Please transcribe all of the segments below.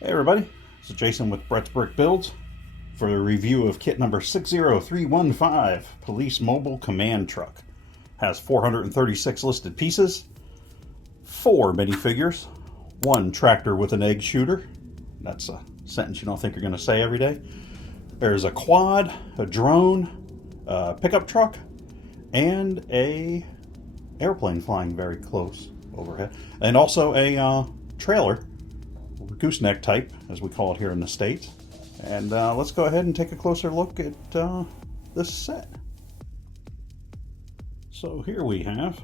Hey everybody, this is Jason with Brett's Brick Builds for a review of kit number 60315, Police Mobile Command Truck. Has 436 listed pieces, 4 minifigures, 1 tractor with an egg shooter. That's a sentence you don't think you're going to say every day. There's a quad, a drone, a pickup truck, and a airplane flying very close overhead, and also a trailer, gooseneck type, as we call it here in the States. And let's go ahead and take a closer look at this set. So here we have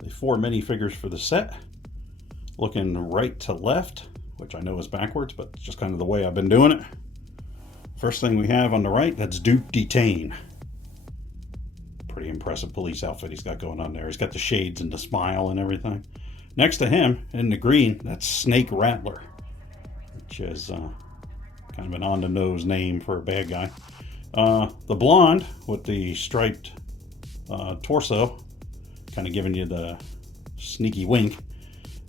the 4 minifigures for the set, looking right to left, which I know is backwards, but it's just kind of the way I've been doing it. First thing we have on the right, that's Duke Detain. Pretty impressive police outfit he's got going on there. He's got the shades and the smile and everything. Next to him, in the green, that's Snake Rattler, which is kind of an on-the-nose name for a bad guy. The blonde with the striped torso, kind of giving you the sneaky wink,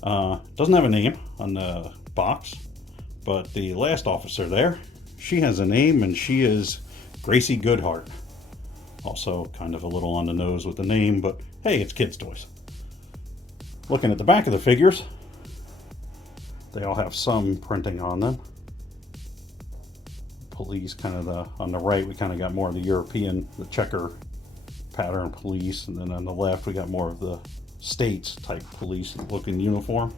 doesn't have a name on the box, but the last officer there, she has a name, and she is Gracie Goodhart. Also kind of a little on the nose with the name, but hey, it's kids' toys. Looking at the back of the figures, they all have some printing on them. Police, kind of on the right, we kind of got more of the European, the checker pattern police, and then on the left, we got more of the States type police looking uniform.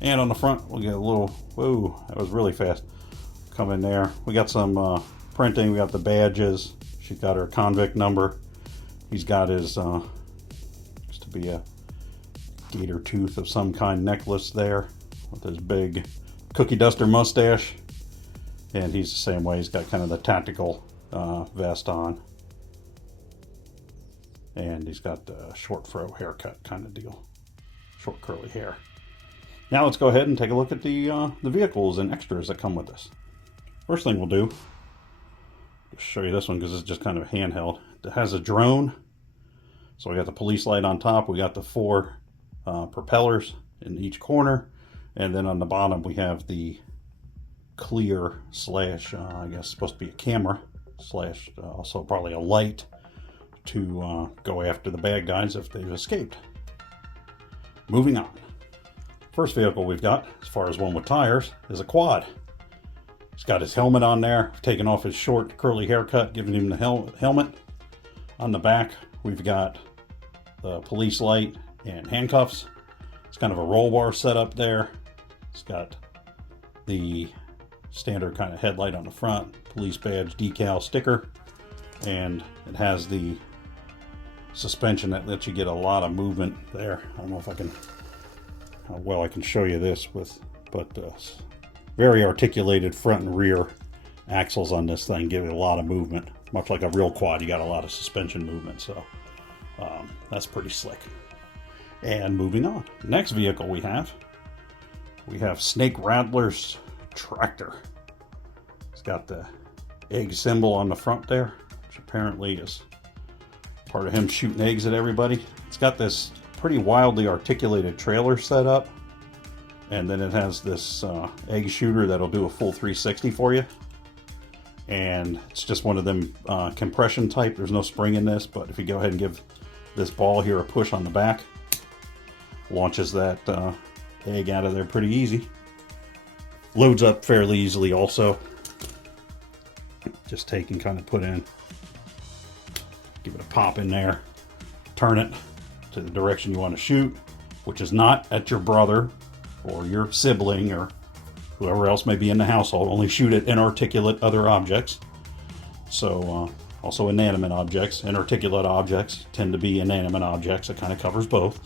And on the front, we get a little, whoa, that was really fast, come in there. We got some printing, we got the badges. She's got her convict number. He's got his, used to be a gator tooth of some kind necklace there with his big cookie duster mustache, and he's the same way. He's got kind of the tactical vest on, and he's got the short fro haircut kind of deal, short curly hair. Now let's go ahead and take a look at the vehicles and extras that come with this. First thing we'll do, just show you this one because it's just kind of handheld. It has a drone, so we got the police light on top. We got the 4 propellers in each corner, and then on the bottom we have the clear slash I guess supposed to be a camera slash also probably a light to go after the bad guys if they've escaped. Moving on, first vehicle we've got, as far as one with tires, is a quad. He's got his helmet on there, taking off his short curly haircut, giving him the helmet. On the back we've got the police light and handcuffs. It's kind of a roll bar setup there. It's got the standard kind of headlight on the front, police badge, decal, sticker, and it has the suspension that lets you get a lot of movement there. I don't know if I can, how well I can show you this with, but very articulated front and rear axles on this thing, give it a lot of movement. Much like a real quad, you got a lot of suspension movement, so that's pretty slick. And moving on, next vehicle we have Snake Rattler's tractor. It's got the egg symbol on the front there, which apparently is part of him shooting eggs at everybody. It's got this pretty wildly articulated trailer set up, and then it has this egg shooter that'll do a full 360 for you. And it's just one of them compression type. There's no spring in this, but if you go ahead and give this ball here a push on the back, launches that egg out of there pretty easy. Loads up fairly easily also. Just take and kind of put in, give it a pop in there, turn it to the direction you want to shoot, which is not at your brother or your sibling or whoever else may be in the household. Only shoot at inarticulate other objects. So also inanimate objects. Inarticulate objects tend to be inanimate objects. It kind of covers both.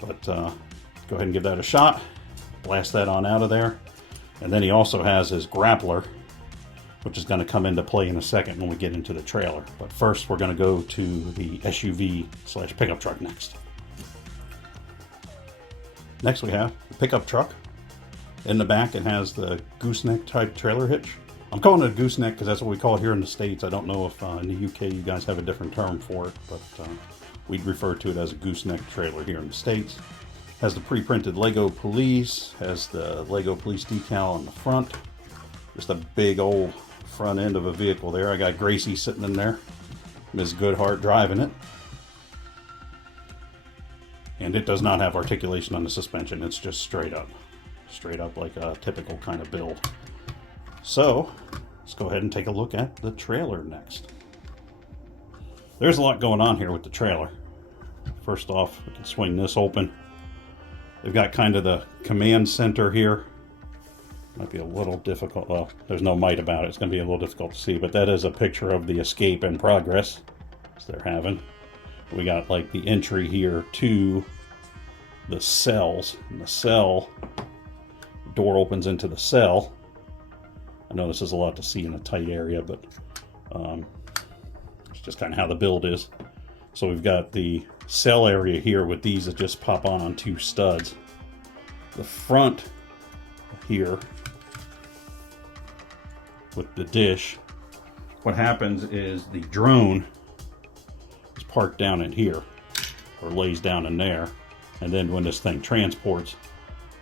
But go ahead and give that a shot. Blast that on out of there. And then he also has his grappler, which is going to come into play in a second when we get into the trailer. But first we're going to go to the SUV slash pickup truck next. Next we have the pickup truck. In the back it has the gooseneck type trailer hitch. I'm calling it a gooseneck because that's what we call it here in the States. I don't know if in the UK you guys have a different term for it, but we'd refer to it as a gooseneck trailer here in the States. Has the pre-printed Lego police, has the Lego police decal on the front. Just a big old front end of a vehicle there. I got Gracie sitting in there, Ms. Goodhart driving it. And it does not have articulation on the suspension. It's just straight up like a typical kind of build. So let's go ahead and take a look at the trailer next. There's a lot going on here with the trailer. First off, we can swing this open. They've got kind of the command center here. Might be a little difficult. Well, there's no might about it. It's going to be a little difficult to see, but that is a picture of the escape in progress they're having. We got like the entry here to the cells. And the cell door opens into the cell. I know this is a lot to see in a tight area, but it's just kind of how the build is. So we've got the cell area here with these that just pop on two studs. The front here with the dish, what happens is the drone is parked down in here or lays down in there, and then when this thing transports,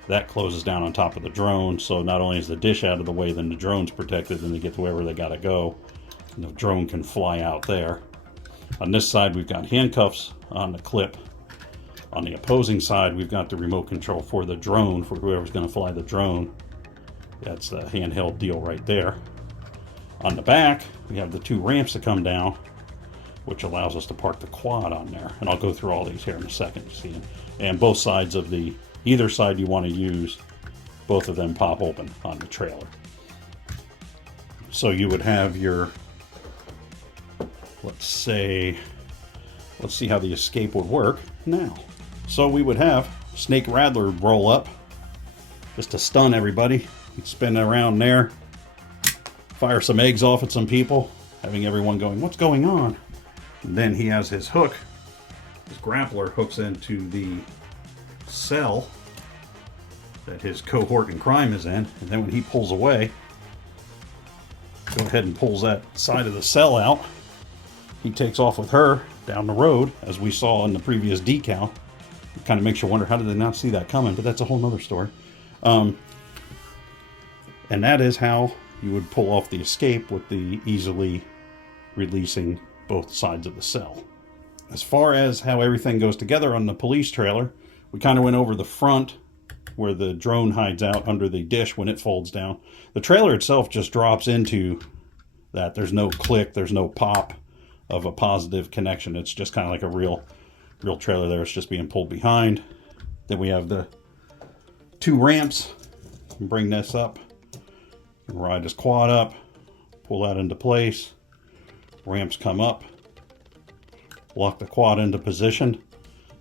that closes down on top of the drone. So not only is the dish out of the way, then the drone's protected and they get to wherever they gotta go, and the drone can fly out there. On this side, we've got handcuffs on the clip. On the opposing side, we've got the remote control for the drone, for whoever's going to fly the drone. That's the handheld deal right there. On the back, we have the two ramps that come down, which allows us to park the quad on there. And I'll go through all these here in a second, you see. And both sides of either side you want to use, both of them pop open on the trailer. So you would have your, let's see how the escape would work now. So we would have Snake Rattler roll up just to stun everybody. He'd spin around there, fire some eggs off at some people, having everyone going, what's going on? And then he has his hook, his grappler hooks into the cell that his cohort in crime is in. And then when he pulls away, go ahead and pulls that side of the cell out. He takes off with her down the road, as we saw in the previous decal. It kind of makes you wonder, how did they not see that coming? But that's a whole nother story. And that is how you would pull off the escape with the easily releasing both sides of the cell. As far as how everything goes together on the police trailer, we kind of went over the front where the drone hides out under the dish when it folds down. The trailer itself just drops into that. There's no click, there's no pop of a positive connection. It's just kind of like a real trailer there. It's just being pulled behind. Then we have the two ramps. Bring this up, ride this quad up, pull that into place. Ramps come up, lock the quad into position,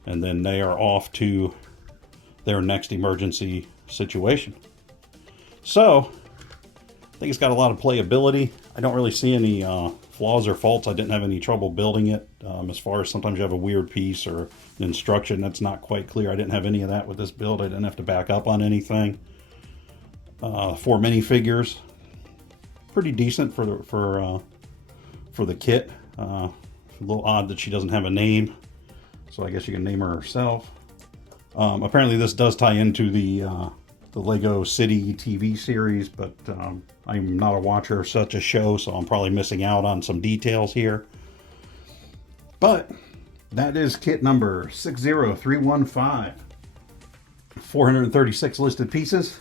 and then they are off to their next emergency situation. So I think it's got a lot of playability. I don't really see any flaws or faults. I didn't have any trouble building it. As far as sometimes you have a weird piece or an instruction that's not quite clear. I didn't have any of that with this build. I didn't have to back up on anything. 4 minifigures, pretty decent for the kit. A little odd that she doesn't have a name, so I guess you can name her herself. Apparently this does tie into the Lego City TV series, but I'm not a watcher of such a show, so I'm probably missing out on some details here. But that is kit number 60315. 436 listed pieces.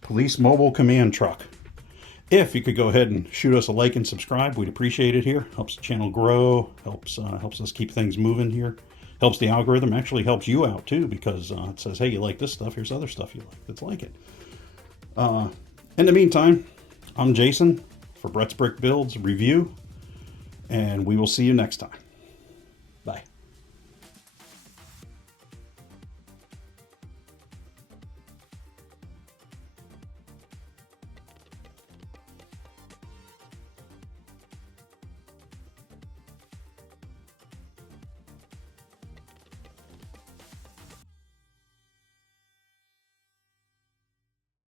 Police Mobile Command Truck. If you could go ahead and shoot us a like and subscribe, we'd appreciate it here. Helps the channel grow, helps us keep things moving here. Helps the algorithm, actually helps you out too, because it says, hey, you like this stuff, here's other stuff you like that's like it. In the meantime, I'm Jason for Brett's Brick Builds Review, and we will see you next time.